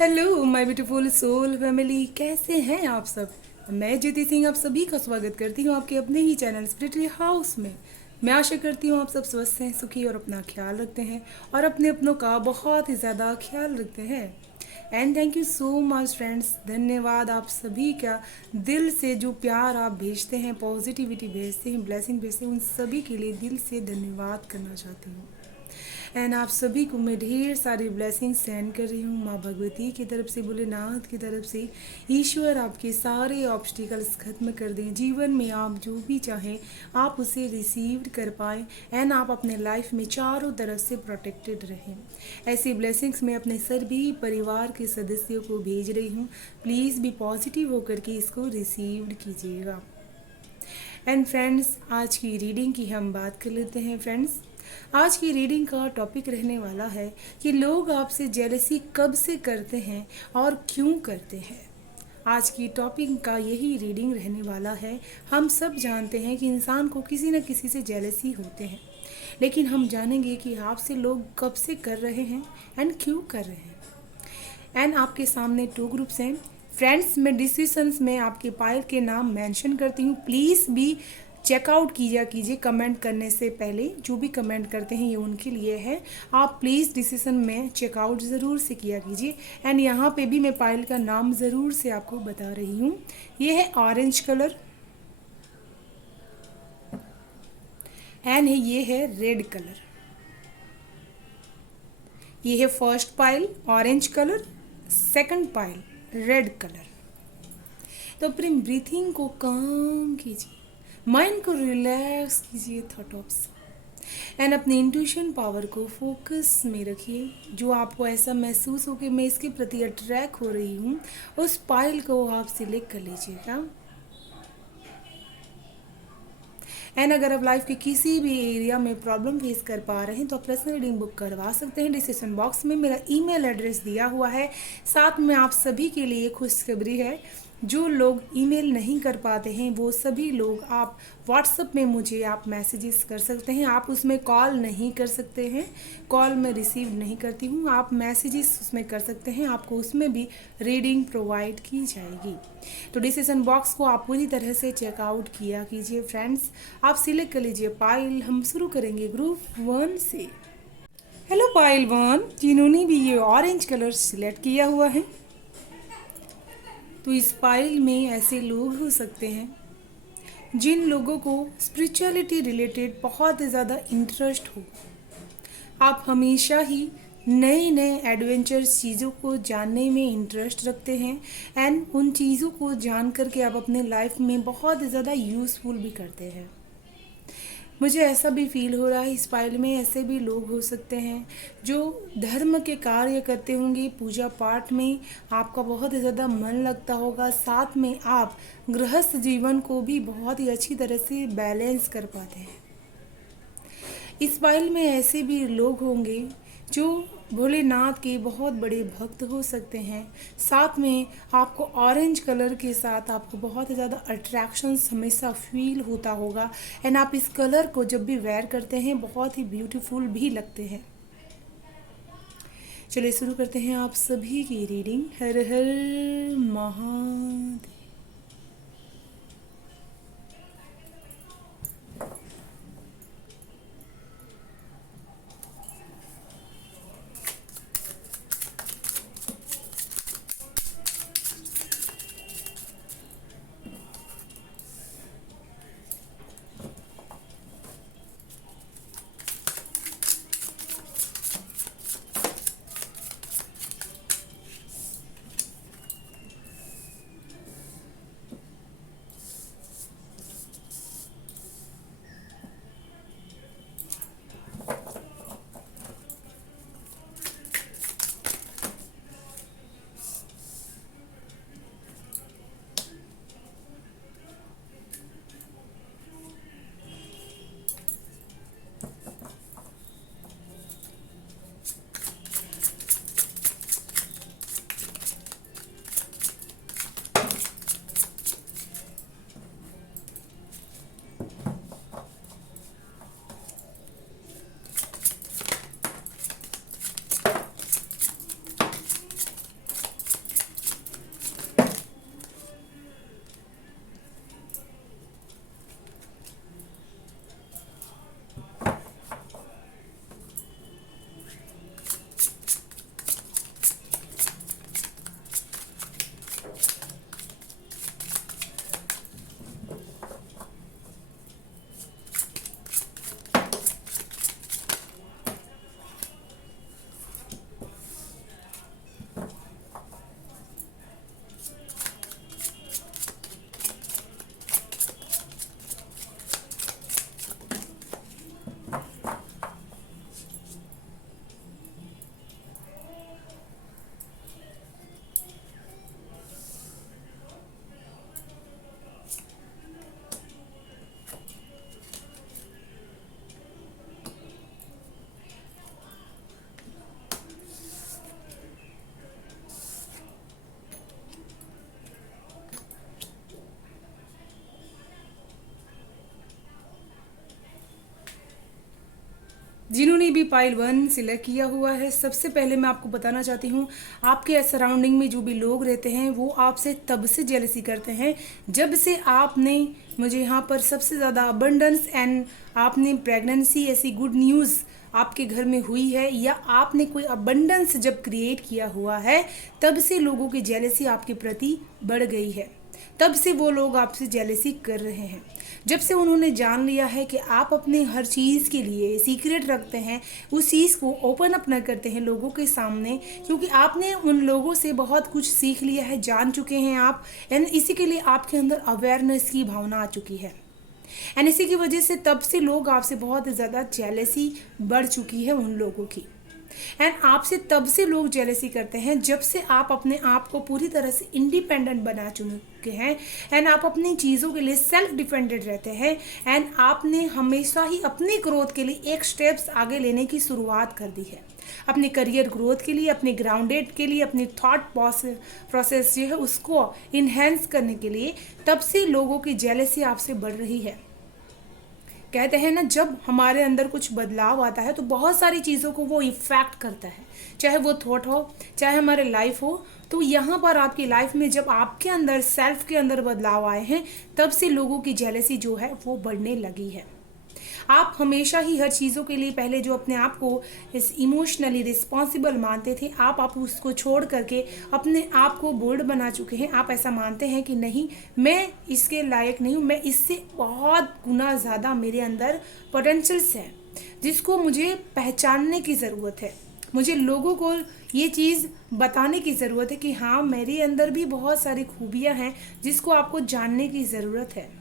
Hello my beautiful soul family, कैसे हैं आप सब। मैं ज्योति सिंह आप सभी का स्वागत करती हूँ आपके अपने ही चैनल स्पिरिट हाउस में। मैं आशा करती हूँ आप सब स्वस्थ हैं, सुखी और अपना ख्याल रखते हैं और अपने अपनों का बहुत ही ज़्यादा ख्याल रखते हैं। And thank you so much friends, धन्यवाद आप सभी का। दिल से जो प्यार आप भेजते हैं, पॉजिटिविटी भेजते हैं, ब्लेसिंग भेजते हैं, उन सभी के लिए दिल से धन्यवाद करना चाहती हूँ। एंड आप सभी को मैं ढेर सारी ब्लेसिंग सेंड कर रही हूँ, माँ भगवती की तरफ से, भोलेनाथ की तरफ से। ईश्वर आपके सारे ऑब्स्टिकल्स खत्म कर दें, जीवन में आप जो भी चाहें आप उसे रिसीव कर पाएँ एंड आप अपने लाइफ में चारों तरफ से प्रोटेक्टेड रहें। ऐसी ब्लेसिंग्स मैं अपने सभी परिवार के सदस्यों को भेज रही हूँ। प्लीज़ भी पॉजिटिव होकर के इसको रिसीव कीजिएगा। एंड फ्रेंड्स, आज की रीडिंग की हम बात कर लेते हैं। फ्रेंड्स, आज की रीडिंग का टॉपिक रहने वाला है कि लोग आपसे जेलसी कब से करते हैं और क्यों करते हैं। आज की टॉपिक का यही रीडिंग रहने वाला है। हम सब जानते हैं कि इंसान को किसी न किसी से जेलसी होते हैं, लेकिन हम जानेंगे कि आपसे लोग कब से कर रहे हैं एंड क्यों कर रहे हैं। एंड आपके सामने टू ग्रुप्स हैं। फ्रेंड्स, मैं डिस्क्रिप्शंस में आपके पायल के नाम मेंशन करती हूँ, प्लीज़ भी चेकआउट कीजिए कमेंट करने से पहले। जो भी कमेंट करते हैं ये उनके लिए है, आप प्लीज़ डिसीजन में चेकआउट ज़रूर से किया कीजिए। एंड यहाँ पे भी मैं पायल का नाम ज़रूर से आपको बता रही हूँ। ये है ऑरेंज कलर एंड ये है रेड कलर। ये है first pile orange colour, second pile red colour. तो अपनी ब्रीथिंग को काम कीजिए, माइंड को रिलैक्स कीजिए थॉट्स एंड अपनी इंट्यूशन पावर को फोकस में रखिए। जो आपको ऐसा महसूस हो कि मैं इसके प्रति अट्रैक्ट हो रही हूँ, उस पाइल को आप सिलेक्ट कर लीजिएगा। एंड अगर आप लाइफ के किसी भी एरिया में प्रॉब्लम फेस कर पा रहे हैं तो आप पर्सनल रीडिंग बुक करवा सकते हैं। डिस्क्रिप्शन बॉक्स में मेरा ईमेल एड्रेस दिया हुआ है। साथ में आप सभी के लिए खुशखबरी है, जो लोग ईमेल नहीं कर पाते हैं वो सभी लोग आप व्हाट्सएप में मुझे आप मैसेजेस कर सकते हैं। आप उसमें कॉल नहीं कर सकते हैं, कॉल मैं रिसीव नहीं करती हूँ। आप मैसेजेस उसमें कर सकते हैं, आपको उसमें भी रीडिंग प्रोवाइड की जाएगी। तो डिसीजन बॉक्स को आप पूरी तरह से चेकआउट किया कीजिए। फ्रेंड्स, आप सिलेक्ट कर लीजिए पाइल। हम शुरू करेंगे ग्रुप 1 से। हेलो पाइल 1, जिन्होंने भी ये ऑरेंज कलर सिलेक्ट किया हुआ है, तो इस पाइल में ऐसे लोग हो सकते हैं जिन लोगों को स्पिरिचुअलिटी रिलेटेड बहुत ज़्यादा इंटरेस्ट हो। आप हमेशा ही नए नए एडवेंचर्स चीज़ों को जानने में इंटरेस्ट रखते हैं एंड उन चीज़ों को जान करके आप अपने लाइफ में बहुत ज़्यादा यूज़फुल भी करते हैं। मुझे ऐसा भी फील हो रहा है इस फाइल में ऐसे भी लोग हो सकते हैं जो धर्म के कार्य करते होंगे, पूजा पाठ में आपका बहुत ही ज़्यादा मन लगता होगा। साथ में आप गृहस्थ जीवन को भी बहुत ही अच्छी तरह से बैलेंस कर पाते हैं। इस फाइल में ऐसे भी लोग होंगे जो भोलेनाथ के बहुत बड़े भक्त हो सकते हैं। साथ में आपको ऑरेंज कलर के साथ आपको बहुत ज़्यादा अट्रैक्शंस हमेशा फील होता होगा एंड आप इस कलर को जब भी वेयर करते हैं बहुत ही ब्यूटीफुल भी लगते हैं। चलिए शुरू करते हैं आप सभी की रीडिंग। हर हर महादेव। जिन्होंने भी पाइल 1 सिलेक्ट किया हुआ है, सबसे पहले मैं आपको बताना चाहती हूँ, आपके सराउंडिंग में जो भी लोग रहते हैं वो आपसे तब से जेलसी करते हैं जब से आपने मुझे यहाँ पर सबसे ज़्यादा अबंडेंस एंड आपने प्रेगनेंसी ऐसी गुड न्यूज़ आपके घर में हुई है, या आपने कोई अबंडेंस जब क्रिएट किया हुआ है, तब से लोगों की जेलसी आपके प्रति बढ़ गई है। तब से वो लोग आपसे जेलसी कर रहे हैं। जब से उन्होंने जान लिया है कि आप अपने हर चीज़ के लिए सीक्रेट रखते हैं, उस चीज़ को ओपन अप न करते हैं लोगों के सामने, क्योंकि आपने उन लोगों से बहुत कुछ सीख लिया है, जान चुके हैं आप, एंड इसी के लिए आपके अंदर अवेयरनेस की भावना आ चुकी है। एंड इसी की वजह से तब से लोग आपसे बहुत ज़्यादा जेलसी बढ़ चुकी है उन लोगों की। एंड आपसे तब से लोग जेलसी करते हैं जब से आप अपने आप को पूरी तरह से इंडिपेंडेंट बना चुके हैं, एंड आप अपनी चीज़ों के लिए सेल्फ डिपेंडेंट रहते हैं, एंड आपने हमेशा ही अपनी ग्रोथ के लिए एक स्टेप्स आगे लेने की शुरुआत कर दी है। अपने करियर ग्रोथ के लिए, अपने ग्राउंडेड के लिए, अपनी थॉट प्रोसेस जो है उसको इन्हेंस करने के लिए तब से लोगों की जेलसी आपसे बढ़ रही है। कहते हैं ना, जब हमारे अंदर कुछ बदलाव आता है तो बहुत सारी चीज़ों को वो इफ़ेक्ट करता है, चाहे वो थॉट हो, चाहे हमारे लाइफ हो। तो यहाँ पर आपकी लाइफ में जब आपके अंदर सेल्फ के अंदर बदलाव आए हैं, तब से लोगों की जेलसी जो है वो बढ़ने लगी है। आप हमेशा ही हर चीज़ों के लिए पहले जो अपने आप को इस इमोशनली रिस्पॉन्सिबल मानते थे, आप उसको छोड़ करके अपने आप को बोल्ड बना चुके हैं। आप ऐसा मानते हैं कि नहीं, मैं इसके लायक नहीं हूँ, मैं इससे बहुत गुना ज़्यादा मेरे अंदर पोटेंशियल्स है जिसको मुझे पहचानने की ज़रूरत है। मुझे लोगों को ये चीज़ बताने की ज़रूरत है कि हाँ, मेरे अंदर भी बहुत सारी खूबियाँ हैं जिसको आपको जानने की ज़रूरत है।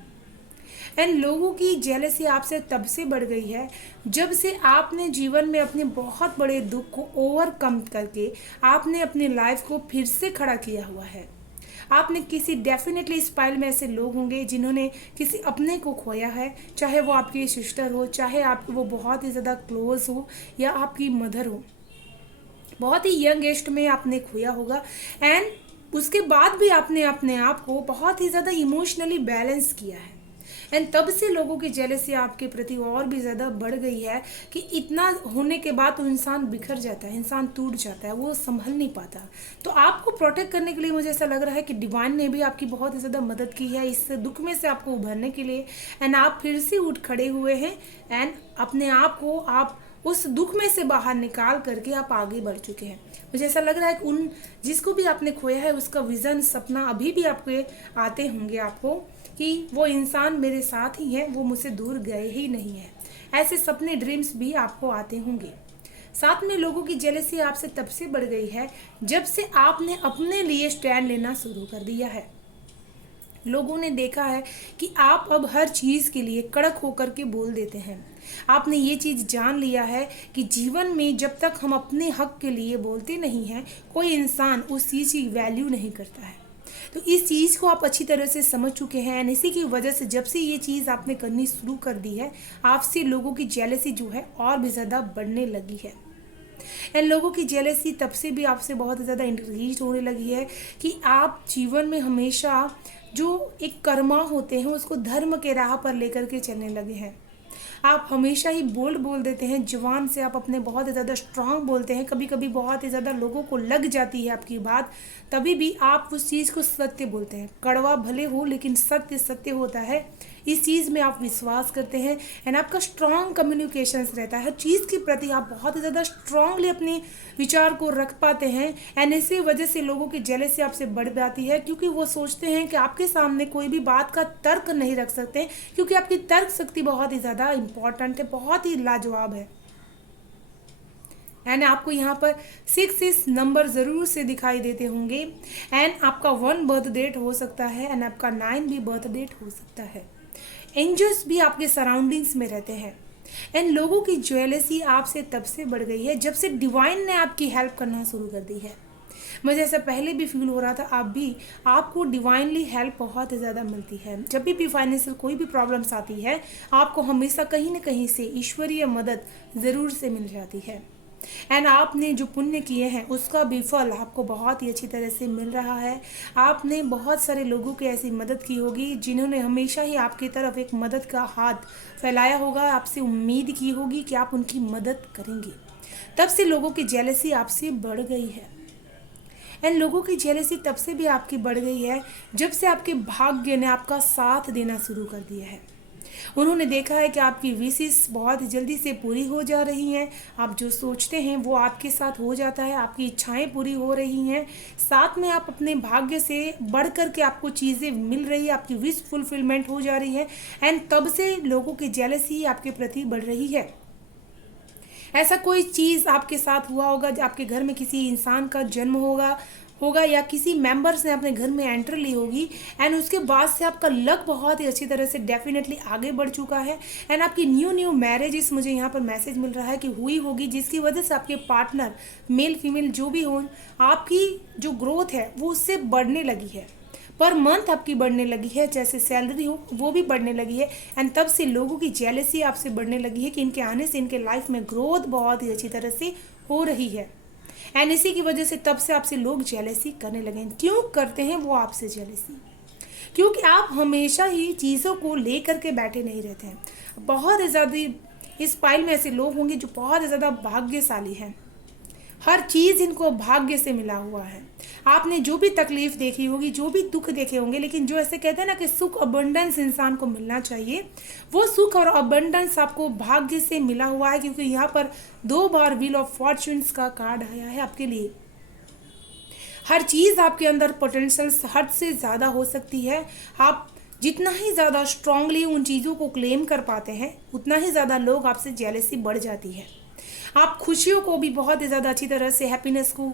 एंड लोगों की जेलसी आपसे तब से बढ़ गई है जब से आपने जीवन में अपने बहुत बड़े दुख को ओवरकम करके आपने अपनी लाइफ को फिर से खड़ा किया हुआ है। आपने किसी डेफिनेटली इस पाइल में ऐसे लोग होंगे जिन्होंने किसी अपने को खोया है, चाहे वो आपकी सिस्टर हो, चाहे आपकी वो बहुत ही ज़्यादा क्लोज हो, या आपकी मदर हो। बहुत ही यंग एज में आपने खोया होगा, एंड उसके बाद भी आपने अपने आप को बहुत ही ज़्यादा इमोशनली बैलेंस किया है। एंड तब से लोगों की जेलसी आपके प्रति और भी ज़्यादा बढ़ गई है कि इतना होने के बाद तो इंसान बिखर जाता है, इंसान टूट जाता है, वो संभल नहीं पाता। तो आपको प्रोटेक्ट करने के लिए मुझे ऐसा लग रहा है कि डिवाइन ने भी आपकी बहुत ही ज़्यादा मदद की है इस दुख में से आपको उभरने के लिए। एंड आप फिर से उठ खड़े हुए हैं, एंड अपने आप को आप उस दुख में से बाहर निकाल करके आप आगे बढ़ चुके हैं। मुझे ऐसा लग रहा है कि उन जिसको भी आपने खोया है उसका विज़न, सपना अभी भी आपके आते होंगे आपको कि वो इंसान मेरे साथ ही है, वो मुझसे दूर गए ही नहीं है। ऐसे सपने, ड्रीम्स भी आपको आते होंगे। साथ में लोगों की जेलसी आपसे तब से बढ़ गई है जब से आपने अपने लिए स्टैंड लेना शुरू कर दिया है। लोगों ने देखा है कि आप अब हर चीज़ के लिए कड़क होकर के बोल देते हैं। आपने ये चीज़ जान लिया है कि जीवन में जब तक हम अपने हक के लिए बोलते नहीं हैं, कोई इंसान उस चीज़ की वैल्यू नहीं करता है। तो इस चीज़ को आप अच्छी तरह से समझ चुके हैं, एंड इसी की वजह से जब से ये चीज़ आपने करनी शुरू कर दी है, आपसे लोगों की जेलसी जो है और भी ज़्यादा बढ़ने लगी है। एंड लोगों की जेलसी तब से भी आपसे बहुत ज़्यादा इंक्रीज होने लगी है कि आप जीवन में हमेशा जो एक कर्मा होते हैं उसको धर्म के राह पर लेकर के चलने लगे हैं। आप हमेशा ही बोल्ड बोल देते हैं, जुबान से आप अपने बहुत ही ज़्यादा स्ट्रांग बोलते हैं। कभी कभी बहुत ही ज़्यादा लोगों को लग जाती है आपकी बात, तभी भी आप उस चीज़ को सत्य बोलते हैं। कड़वा भले हो लेकिन सत्य सत्य होता है, इस चीज़ में आप विश्वास करते हैं। एंड आपका स्ट्रांग कम्युनिकेशंस रहता है, हर चीज़ के प्रति आप बहुत ही ज़्यादा स्ट्रांगली अपने विचार को रख पाते हैं। एंड इसी वजह से लोगों की जेलसी आपसे बढ़ जाती है, क्योंकि वो सोचते हैं कि आपके सामने कोई भी बात का तर्क नहीं रख सकते, क्योंकि आपकी तर्क शक्ति बहुत ही ज़्यादा इंपॉर्टेंट है, बहुत ही लाजवाब है। एंड आपको यहाँ पर 6 नंबर ज़रूर से दिखाई देते होंगे, एंड आपका 1 बर्थ डेट हो सकता है, एंड आपका 9 भी बर्थ डेट हो सकता है। एंजल्स भी आपके सराउंडिंग्स में रहते हैं। एंड लोगों की जेलसी आपसे तब से बढ़ गई है जब से डिवाइन ने आपकी हेल्प करना शुरू कर दी है। मुझे ऐसा पहले भी फील हो रहा था, आप भी, आपको डिवाइनली हेल्प बहुत ज़्यादा मिलती है। जब भी फाइनेंशियल कोई भी प्रॉब्लम्स आती है, आपको हमेशा कहीं ना कहीं से ईश्वरीय मदद ज़रूर से मिल जाती है। एंड आपने जो पुण्य किए हैं उसका भी फल आपको बहुत ही अच्छी तरह से मिल रहा है। आपने बहुत सारे लोगों की ऐसी मदद की होगी जिन्होंने हमेशा ही आपकी तरफ एक मदद का हाथ फैलाया होगा, आपसे उम्मीद की होगी कि आप उनकी मदद करेंगे। तब से लोगों की जेलसी आपसे बढ़ गई है। एंड लोगों की जेलसी तब से भी आपकी बढ़ गई है जब से आपके भाग्य ने आपका साथ देना शुरू कर दिया है। उन्होंने देखा है कि आपकी विशेष बहुत जल्दी से पूरी हो जा रही हैं। आप जो सोचते हैं वो आपके साथ हो जाता है, आपकी इच्छाएं पूरी हो रही हैं, साथ में आप अपने भाग्य से बढ़ कर के आपको चीज़ें मिल रही है, आपकी विश फुलफिलमेंट हो जा रही है। एंड तब से लोगों की जेलसी आपके प्रति बढ़ रही है। ऐसा कोई चीज़ आपके साथ हुआ होगा, आपके घर में किसी इंसान का जन्म होगा होगा या किसी मेंबर्स ने अपने घर में एंटर ली होगी, एंड उसके बाद से आपका लक बहुत ही अच्छी तरह से डेफिनेटली आगे बढ़ चुका है। एंड आपकी न्यू मैरिजेस, मुझे यहाँ पर मैसेज मिल रहा है कि हुई होगी, जिसकी वजह से आपके पार्टनर मेल फीमेल जो भी हो, आपकी जो ग्रोथ है वो उससे बढ़ने लगी है, पर मंथ आपकी बढ़ने लगी है, जैसे सैलरी हो वो भी बढ़ने लगी है। एंड तब से लोगों की जेलसी आपसे बढ़ने लगी है कि इनके आने से इनके लाइफ में ग्रोथ बहुत ही अच्छी तरह से हो रही है। एंड इसी की वजह से तब से आपसे लोग जेलसी करने लगे हैं। क्यों करते हैं वो आपसे जेलसी? क्योंकि आप हमेशा ही चीज़ों को लेकर के बैठे नहीं रहते हैं। बहुत ही ज़्यादा इस पाइल में ऐसे लोग होंगे जो बहुत ही ज़्यादा भाग्यशाली हैं, हर चीज़ इनको भाग्य से मिला हुआ है। आपने जो भी तकलीफ देखी होगी, जो भी दुख देखे होंगे, लेकिन जो ऐसे कहते हैं ना कि सुख अबंडेंस इंसान को मिलना चाहिए, वो सुख और अबंडेंस आपको भाग्य से मिला हुआ है। क्योंकि यहाँ पर 2 बार व्हील ऑफ फॉर्च्यून्स का कार्ड आया है आपके लिए। हर चीज़ आपके अंदर पोटेंशियल हद से ज़्यादा हो सकती है। आप जितना ही ज़्यादा स्ट्रांगली उन चीज़ों को क्लेम कर पाते हैं, उतना ही ज़्यादा लोग आपसे जेलसी बढ़ जाती है। आप खुशियों को भी बहुत ही ज़्यादा अच्छी तरह से, हैप्पीनेस को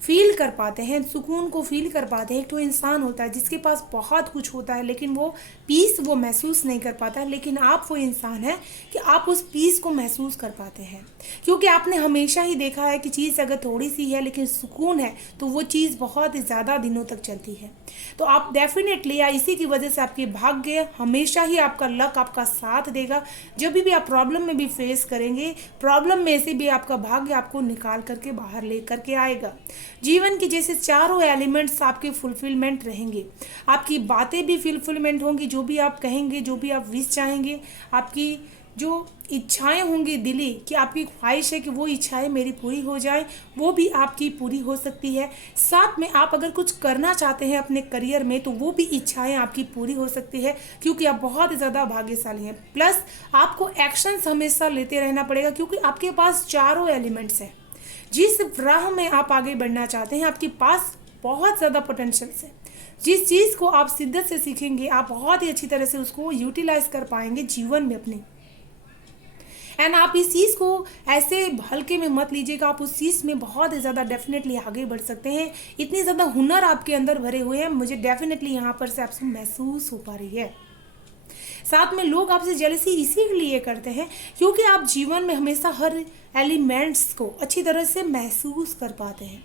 फील कर पाते हैं, सुकून को फील कर पाते हैं। एक तो इंसान होता है जिसके पास बहुत कुछ होता है लेकिन वो पीस वो महसूस नहीं कर पाता है, लेकिन आप वो इंसान हैं कि आप उस पीस को महसूस कर पाते हैं। क्योंकि आपने हमेशा ही देखा है कि चीज़ अगर थोड़ी सी है लेकिन सुकून है तो वो चीज़ बहुत ही ज़्यादा दिनों तक चलती है। तो आप डेफिनेटली, या इसी की वजह से आपके भाग्य हमेशा ही, आपका लक आपका साथ देगा। जब भी आप प्रॉब्लम में भी फेस करेंगे, प्रॉब्लम में से भी आपका भाग्य आपको निकाल करके बाहर ले करके आएगा। जीवन के जैसे चारों एलिमेंट्स आपके फुलफिलमेंट रहेंगे, आपकी बातें भी फुलफिलमेंट होंगी, जो भी आप कहेंगे, जो भी आप विश चाहेंगे, आपकी जो इच्छाएं होंगी दिली, कि आपकी ख्वाहिश है कि वो इच्छाएं मेरी पूरी हो जाए, वो भी आपकी पूरी हो सकती है। साथ में आप अगर कुछ करना चाहते हैं अपने करियर में तो वो भी इच्छाएं आपकी पूरी हो सकती है, क्योंकि आप बहुत ज़्यादा भाग्यशाली हैं। प्लस आपको एक्शंस हमेशा लेते रहना पड़ेगा, क्योंकि आपके पास चारों एलिमेंट्स हैं। जिस राह में आप आगे बढ़ना चाहते हैं आपके पास बहुत ज़्यादा पोटेंशियल्स है। जिस चीज़ को आप शिद्दत से सीखेंगे, आप बहुत ही अच्छी तरह से उसको यूटिलाइज कर पाएंगे जीवन में अपने। एंड आप इस चीज़ को ऐसे हल्के में मत लीजिएगा, आप उस चीज़ में बहुत ही ज़्यादा डेफिनेटली आगे बढ़ सकते हैं। इतनी ज़्यादा हुनर आपके अंदर भरे हुए हैं, मुझे डेफिनेटली यहाँ पर से आपसे महसूस हो पा रही है। साथ में लोग आपसे जेलसी इसीलिए करते हैं क्योंकि आप जीवन में हमेशा हर एलिमेंट्स को अच्छी तरह से महसूस कर पाते हैं।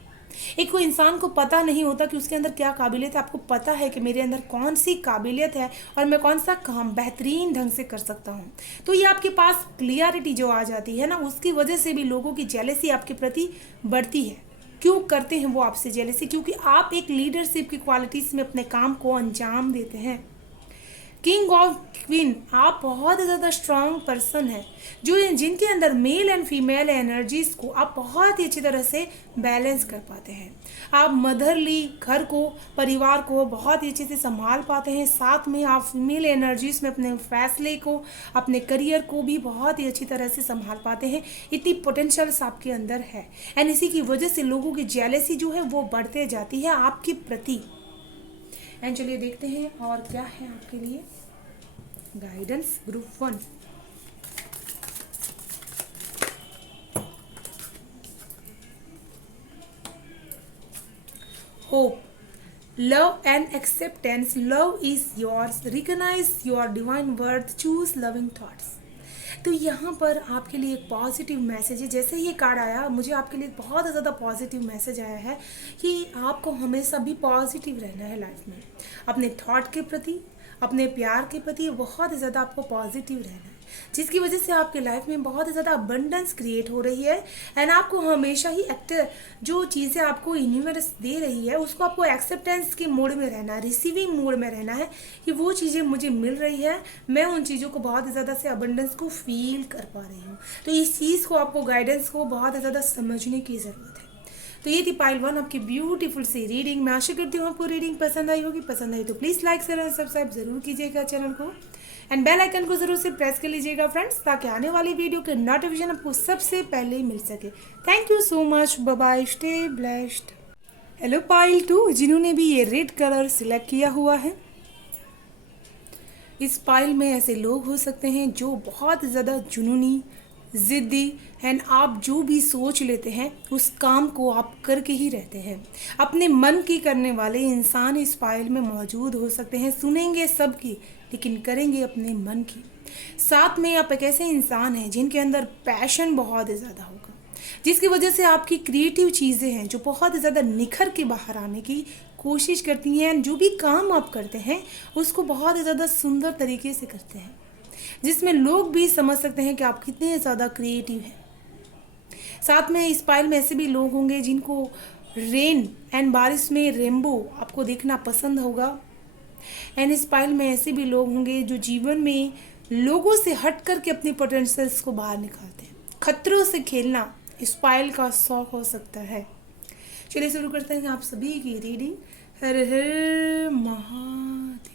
एक कोई इंसान को पता नहीं होता कि उसके अंदर क्या काबिलियत है। आपको पता है कि मेरे अंदर कौन सी काबिलियत है और मैं कौन सा काम बेहतरीन ढंग से कर सकता हूँ। तो ये आपके पास क्लियरिटी जो आ जाती है ना, उसकी वजह से भी लोगों की जेलसी आपके प्रति बढ़ती है। क्यों करते हैं वो आपसे जेलसी? क्योंकि आप एक लीडरशिप की क्वालिटीज़ में अपने काम को अंजाम देते हैं। किंग ऑफ क्वीन, आप बहुत ज़्यादा स्ट्रांग पर्सन हैं, जो जिनके अंदर मेल एंड फीमेल एनर्जीज को आप बहुत ही अच्छी तरह से बैलेंस कर पाते हैं। आप मदरली घर को, परिवार को बहुत ही अच्छे से संभाल पाते हैं। साथ में आप फीमेल एनर्जीज में अपने फैसले को, अपने करियर को भी बहुत ही अच्छी तरह से संभाल पाते हैं। इतनी पोटेंशियल्स आपके अंदर है, एंड इसी की वजह से लोगों की जेलसी जो है वो बढ़ते जाती है आपके प्रति। एंड चलिए देखते हैं और क्या है आपके लिए guidance group 1। Hope, love and acceptance. Love is yours, recognise your divine worth, choose loving thoughts. तो यहाँ पर आपके लिए एक पॉजिटिव मैसेज है। जैसे ही ये कार्ड आया, मुझे आपके लिए बहुत ज़्यादा पॉजिटिव मैसेज आया है कि आपको हमेशा भी पॉजिटिव रहना है लाइफ में, अपने थॉट के प्रति, अपने प्यार के प्रति बहुत ही ज़्यादा आपको पॉजिटिव रहना है, जिसकी वजह से आपके लाइफ में बहुत ही ज़्यादा अबंडेंस क्रिएट हो रही है। एंड आपको हमेशा ही जो चीज़ें आपको यूनिवर्स दे रही है उसको आपको एक्सेप्टेंस के मोड में रहना है, रिसीविंग मोड में रहना है कि वो चीज़ें मुझे मिल रही है, मैं उन चीज़ों को बहुत ही ज़्यादा से अबंडेंस को फील कर पा रही हूँ। तो इस चीज़ को आपको गाइडेंस को बहुत ही ज़्यादा समझने की ज़रूरत है। तो ये थी पाइल 1 आपकी ब्यूटीफुल सी रीडिंग। मैं आशा करती हूँ आपको रीडिंग पसंद आई होगी। पसंद आई तो प्लीज़ लाइक शेयर और सब्सक्राइब जरूर कीजिएगा चैनल को, एंड बेल आइकन को जरूर से प्रेस कर लीजिएगा फ्रेंड्स, ताकि आने वाली वीडियो के नोटिफिकेशन आपको सबसे पहले मिल सके। Thank you so much, bye bye, stay blessed. Hello pile 2, जिन्होंने भी ये रेड कलर सिलेक्ट किया हुआ है, इस पाइल में ऐसे लोग हो सकते हैं जो बहुत ज़्यादा जुनूनी, ज़िद्दी एंड आप जो भी सोच लेते हैं उस काम को आप करके ही रहते हैं। अपने मन की करने वाले इंसान इस पाइल में मौजूद हो सकते हैं। सुनेंगे सबकी लेकिन करेंगे अपने मन की। साथ में आप एक ऐसे इंसान हैं जिनके अंदर पैशन बहुत ही ज़्यादा होगा, जिसकी वजह से आपकी क्रिएटिव चीज़ें हैं जो बहुत ज़्यादा निखर के बाहर आने की कोशिश करती हैं। जो भी काम आप करते हैं उसको बहुत ही ज़्यादा सुंदर तरीके से करते हैं, जिसमें लोग भी समझ सकते हैं कि आप कितने ज़्यादा क्रिएटिव हैं। साथ में इस पाइल में ऐसे भी लोग होंगे जिनको रेन एंड बारिश में रेनबो आपको देखना पसंद होगा। एंड इस पाइल में ऐसे भी लोग होंगे जो जीवन में लोगों से हट कर के अपने पोटेंशियल्स को बाहर निकालते हैं। खतरों से खेलना इस पाइल का शौक हो सकता है। चलिए शुरू करते हैं आप सभी की रीडिंग। हर हर महादेव।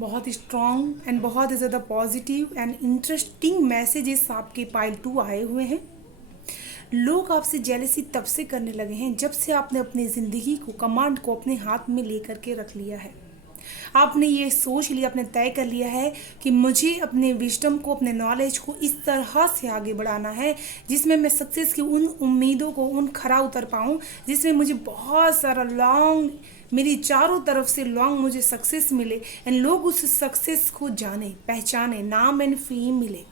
बहुत स्ट्रॉन्ग एंड बहुत ही ज़्यादा पॉजिटिव एंड इंटरेस्टिंग मैसेजेस आपके पाइल 2 आए हुए हैं। लोग आपसे जेलसी तब से करने लगे हैं जब से आपने अपनी ज़िंदगी को, कमांड को अपने हाथ में लेकर के रख लिया है। आपने ये सोच लिया, आपने तय कर लिया है कि मुझे अपने विजडम को, अपने नॉलेज को इस तरह से आगे बढ़ाना है जिसमें मैं सक्सेस की उन उम्मीदों को उन खरा उतर पाऊँ, जिसमें मुझे बहुत सारा लॉन्ग, मेरी चारों तरफ से लॉन्ग मुझे सक्सेस मिले एंड लोग उस सक्सेस को जाने, पहचाने, नाम एंड फेम मिले।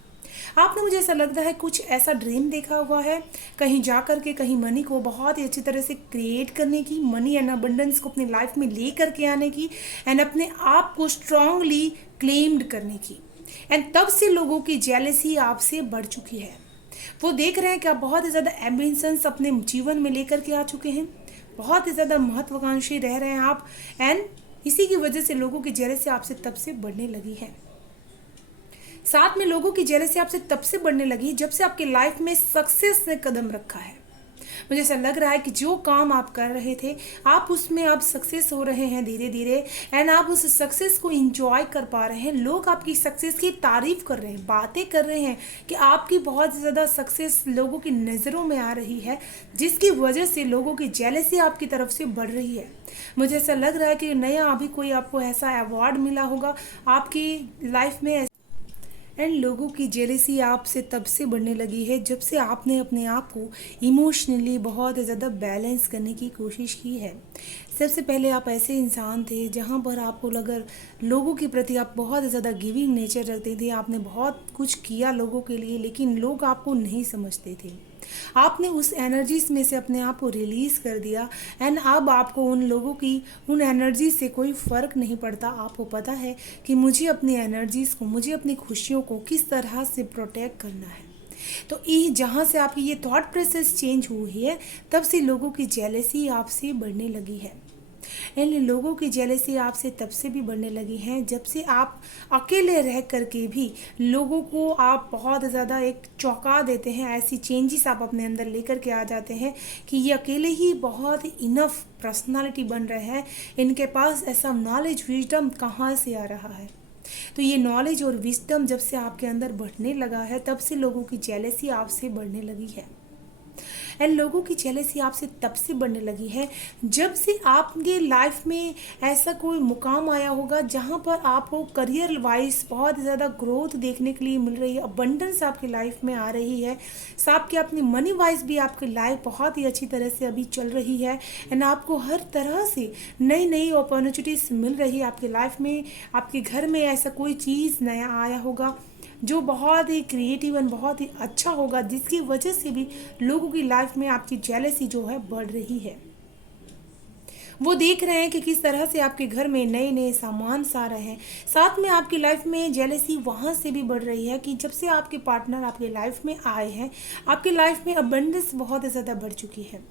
आपने, मुझे ऐसा लगता है, कुछ ऐसा ड्रीम देखा हुआ है, कहीं जा कर के कहीं मनी को बहुत ही अच्छी तरह से क्रिएट करने की, मनी एंड अबंडेंस को अपनी लाइफ में ले करके आने की, एंड अपने आप को स्ट्रांगली क्लेम्ड करने की। एंड तब से लोगों की जेलसी आपसे बढ़ चुकी है। वो देख रहे हैं कि आप बहुत ही ज़्यादा एम्बिशंस अपने जीवन में लेकर के आ चुके हैं, बहुत ही ज़्यादा महत्वाकांक्षी रह रहे हैं आप, एंड इसी की वजह से लोगों की जेलसी आपसे तब से बढ़ने लगी है। साथ में लोगों की जेलसी आपसे तब से बढ़ने लगी जब से आपके लाइफ में सक्सेस ने कदम रखा है। मुझे ऐसा लग रहा है कि जो काम आप कर रहे थे, आप उसमें अब सक्सेस हो रहे हैं धीरे धीरे, एंड आप उस सक्सेस को इंजॉय कर पा रहे हैं। लोग आपकी सक्सेस की तारीफ कर रहे हैं, बातें कर रहे हैं कि आपकी बहुत ज़्यादा सक्सेस लोगों की नज़रों में आ रही है, जिसकी वजह से लोगों की जेलसी आपकी तरफ से बढ़ रही है। मुझे ऐसा लग रहा है कि नया अभी कोई आपको ऐसा अवार्ड मिला होगा आपकी लाइफ में, एंड लोगों की जेलसी आपसे तब से बढ़ने लगी है जब से आपने अपने आप को इमोशनली बहुत ज़्यादा बैलेंस करने की कोशिश की है। सबसे पहले आप ऐसे इंसान थे जहाँ पर आपको अगर लोगों के प्रति आप बहुत ज़्यादा गिविंग नेचर रखते थे, आपने बहुत कुछ किया लोगों के लिए, लेकिन लोग आपको नहीं समझते थे। आपने उस एनर्जीज में से अपने आप को रिलीज़ कर दिया, एंड अब आपको उन लोगों की उन एनर्जी से कोई फ़र्क नहीं पड़ता। आपको पता है कि मुझे अपनी एनर्जीज़ को, मुझे अपनी खुशियों को किस तरह से प्रोटेक्ट करना है। तो ये जहाँ से आपकी ये थॉट प्रोसेस चेंज हुई है, तब से लोगों की जेलसी आपसे बढ़ने लगी है। एंड लोगों की जेलसी आपसे तब से भी बढ़ने लगी हैं जब से आप अकेले रह करके भी लोगों को आप बहुत ज़्यादा एक चौंका देते हैं। ऐसी चेंजेस आप अपने अंदर लेकर के आ जाते हैं कि ये अकेले ही बहुत इनफ पर्सनालिटी बन रहे हैं, इनके पास ऐसा नॉलेज विजडम कहाँ से आ रहा है। तो ये नॉलेज और विजडम जब से आपके अंदर बढ़ने लगा है, तब से लोगों की जेलसी आपसे बढ़ने लगी है। एंड लोगों की जेलसी आपसे तब से बढ़ने लगी है जब से आपके लाइफ में ऐसा कोई मुकाम आया होगा जहाँ पर आपको करियर वाइज बहुत ज़्यादा ग्रोथ देखने के लिए मिल रही है, अबंडेंस आपकी लाइफ में आ रही है, साथ के अपनी मनी वाइज भी आपकी लाइफ बहुत ही अच्छी तरह से अभी चल रही है, एंड आपको हर तरह से नई नई अपॉर्चुनिटीज़ मिल रही है आपकी लाइफ में। आपके घर में ऐसा कोई चीज़ नया आया होगा जो बहुत ही क्रिएटिव एंड बहुत ही अच्छा होगा, जिसकी वजह से भी लोगों की लाइफ में आपकी जेलसी जो है बढ़ रही है। वो देख रहे हैं कि किस तरह से आपके घर में नए नए सामान आ रहे हैं। साथ में आपकी लाइफ में जेलसी वहाँ से भी बढ़ रही है कि जब से आपके पार्टनर आपके लाइफ में आए हैं, आपकी लाइफ में अबंडेंस बहुत ज़्यादा बढ़ चुकी है।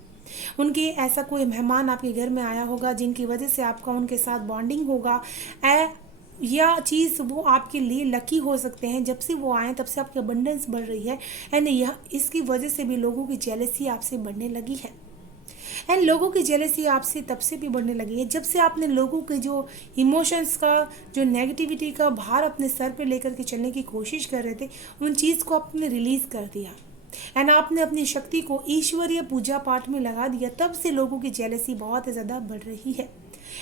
उनके ऐसा कोई मेहमान आपके घर में आया होगा जिनकी वजह से आपका उनके साथ बॉन्डिंग होगा, या चीज़ वो आपके लिए लकी हो सकते हैं। जब से वो आए तब से आपकी अबंडेंस बढ़ रही है, एंड यह इसकी वजह से भी लोगों की जेलसी आपसे बढ़ने लगी है। एंड लोगों की जेलसी आपसे तब से भी बढ़ने लगी है जब से आपने लोगों के जो इमोशंस का, जो नेगेटिविटी का भार अपने सर पे लेकर के चलने की कोशिश कर रहे थे, उन चीज़ को आपने रिलीज़ कर दिया, एंड आपने अपनी शक्ति को ईश्वरीय पूजा पाठ में लगा दिया। तब से लोगों की जेलसी बहुत ज़्यादा बढ़ रही है।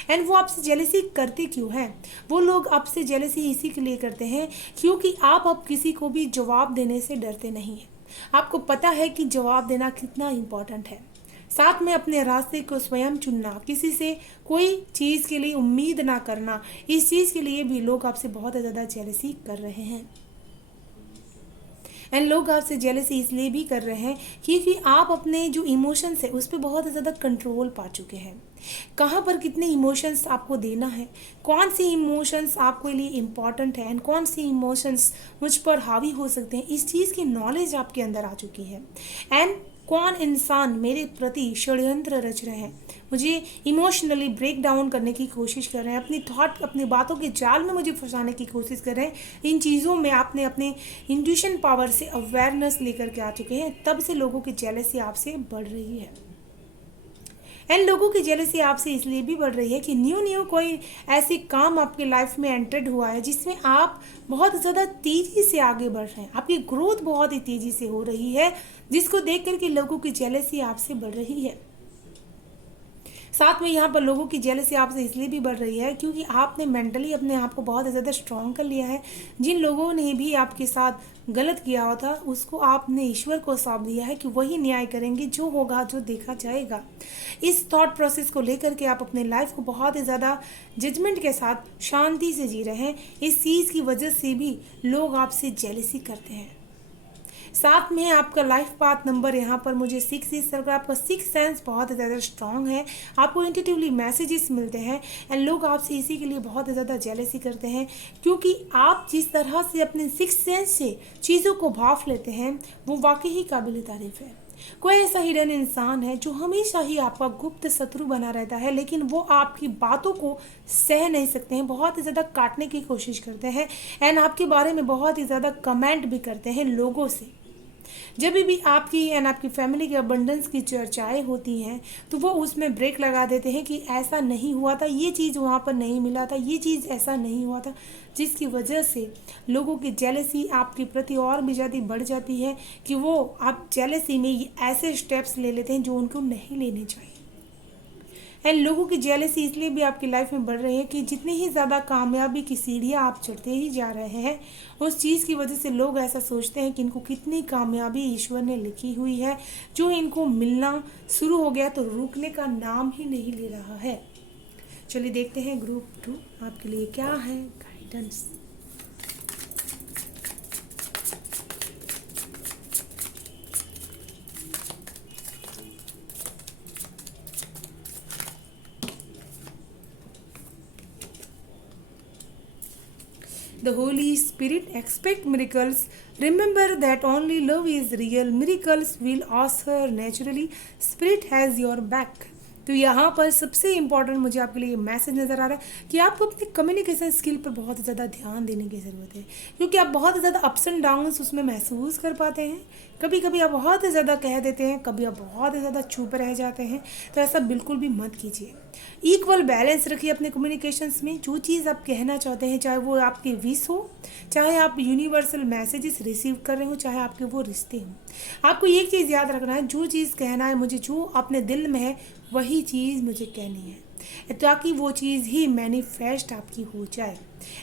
एंड वो आपसे जेलसी करते क्यों हैं? वो लोग आपसे जेलसी इसी के लिए करते हैं क्योंकि आप अब किसी को भी जवाब देने से डरते नहीं हैं। आपको पता है कि जवाब देना कितना इम्पोर्टेंट है। साथ में अपने रास्ते को स्वयं चुनना, किसी से कोई चीज़ के लिए उम्मीद ना करना, इस चीज़ के लिए भी लोग आपसे बहुत ज़्यादा जेलसी कर रहे हैं। एंड लोग आपसे जेलसी इसलिए भी कर रहे हैं क्योंकि आप अपने जो इमोशंस है उस पर बहुत ज़्यादा कंट्रोल पा चुके हैं। कहाँ पर कितने इमोशंस आपको देना है, कौन सी इमोशंस आपके लिए इम्पॉर्टेंट है, एंड कौन सी इमोशंस मुझ पर हावी हो सकते हैं, इस चीज़ की नॉलेज आपके अंदर आ चुकी है। एंड कौन इंसान मेरे प्रति षड्यंत्र रच रहे हैं, मुझे इमोशनली ब्रेक डाउन करने की कोशिश कर रहे हैं, अपनी थॉट, अपनी बातों के जाल में मुझे फंसाने की कोशिश कर रहे हैं, इन चीज़ों में आपने अपने इंट्यूशन पावर से अवेयरनेस लेकर के आ चुके हैं। तब से लोगों की जेलसी आपसे बढ़ रही है। एंड लोगों की जेलसी आपसे इसलिए भी बढ़ रही है कि न्यू कोई ऐसी काम आपके लाइफ में एंटर्ड हुआ है जिसमें आप बहुत ज़्यादा तेज़ी से आगे बढ़ रहे हैं, आपकी ग्रोथ बहुत ही तेज़ी से हो रही है, जिसको देख करके लोगों की जेलसी आपसे बढ़ रही है। साथ में यहाँ पर लोगों की जेलसी आपसे इसलिए भी बढ़ रही है क्योंकि आपने मेंटली अपने आप को बहुत ज़्यादा स्ट्रॉन्ग कर लिया है। जिन लोगों ने भी आपके साथ गलत किया हुआ था उसको आपने ईश्वर को सौंप दिया है कि वही न्याय करेंगे, जो होगा जो देखा जाएगा। इस थॉट प्रोसेस को लेकर के आप अपने लाइफ को बहुत ही ज़्यादा जजमेंट के साथ शांति से जी रहे हैं। इस चीज़ की वजह से भी लोग आपसे जेलसी करते हैं। साथ में आपका लाइफ पाथ नंबर यहाँ पर मुझे 6 इस तरह का, आपका 6 सेंस बहुत ज़्यादा स्ट्रांग है, आपको इंट्यूटिवली मैसेजेस मिलते हैं एंड लोग आपसे इसी के लिए बहुत ज़्यादा जेलसी करते हैं, क्योंकि आप जिस तरह से अपने 6 सेंस से चीज़ों को भांप लेते हैं वो वाकई ही काबिल तारीफ़ है। कोई ऐसा हिडन इंसान है जो हमेशा ही आपका गुप्त शत्रु बना रहता है, लेकिन वो आपकी बातों को सह नहीं सकते हैं, बहुत ही ज़्यादा काटने की कोशिश करते हैं एंड आपके बारे में बहुत ही ज़्यादा कमेंट भी करते हैं लोगों से। जब भी आपकी एंड आपकी फैमिली के अबंडेंस की चर्चाएं होती हैं तो वो उसमें ब्रेक लगा देते हैं कि ऐसा नहीं हुआ था, ये चीज़ वहाँ पर नहीं मिला था, ये चीज़ ऐसा नहीं हुआ था, जिसकी वजह से लोगों की जेलसी आपके प्रति और भी ज़्यादा बढ़ जाती है कि वो आप जेलसी में ये ऐसे स्टेप्स ले लेते हैं जो उनको नहीं लेने चाहिए। एंड लोगों की जेलसी इसलिए भी आपकी लाइफ में बढ़ रही है कि जितनी ही ज़्यादा कामयाबी की सीढ़ियाँ आप चढ़ते ही जा रहे हैं, उस चीज़ की वजह से लोग ऐसा सोचते हैं कि इनको कितनी कामयाबी ईश्वर ने लिखी हुई है, जो इनको मिलना शुरू हो गया तो रुकने का नाम ही नहीं ले रहा है। चलिए देखते हैं ग्रुप 2 आपके लिए क्या है guidance. The Holy Spirit expect miracles. Remember that only love is real. Miracles will occur naturally. Spirit has your back. तो यहाँ पर सबसे इम्पॉर्टेंट मुझे आपके लिए मैसेज नज़र आ रहा है कि आपको अपनी कम्युनिकेशन स्किल पर बहुत ज़्यादा ध्यान देने की ज़रूरत है, क्योंकि आप बहुत ज़्यादा अप्स एंड डाउन्स उसमें महसूस कर पाते हैं। कभी कभी आप बहुत ज़्यादा कह देते हैं, कभी आप बहुत ज़्यादा चुप रह जाते हैं, तो ऐसा बिल्कुल भी मत कीजिए। इक्वल बैलेंस रखिए अपने कम्युनिकेशंस में। जो चीज़ आप कहना चाहते हैं, चाहे वो आपकी विश हो, चाहे आप यूनिवर्सल मैसेजेस रिसीव कर रहे हो, चाहे आपके वो रिश्ते हों, आपको एक चीज़ याद रखना है, जो चीज़ कहना है मुझे, जो अपने दिल में है वही चीज़ मुझे कहनी है, ताकि वो चीज़ ही मैनिफेस्ट आपकी हो जाए।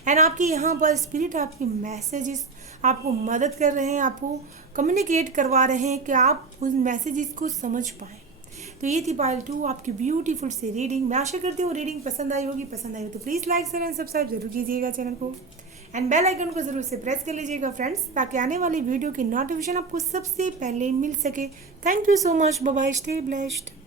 एंड आपकी यहाँ पर स्पिरिट आपकी मैसेजेस आपको मदद कर रहे हैं, आपको कम्युनिकेट करवा रहे हैं कि आप उस मैसेजेस को समझ पाएँ। तो ये थी पार्ट 2 आपकी ब्यूटीफुल सी रीडिंग। मैं आशा करती हूँ रीडिंग पसंद आई होगी। पसंद आई हो तो please like share and subscribe जरूर कीजिएगा चैनल को, एंड बेल आइकन को जरूर से प्रेस कर लीजिएगा फ्रेंड्स, ताकि आने वाली वीडियो की नोटिफिकेशन आपको सबसे पहले मिल सके। Thank you so much, bye bye, stay blessed.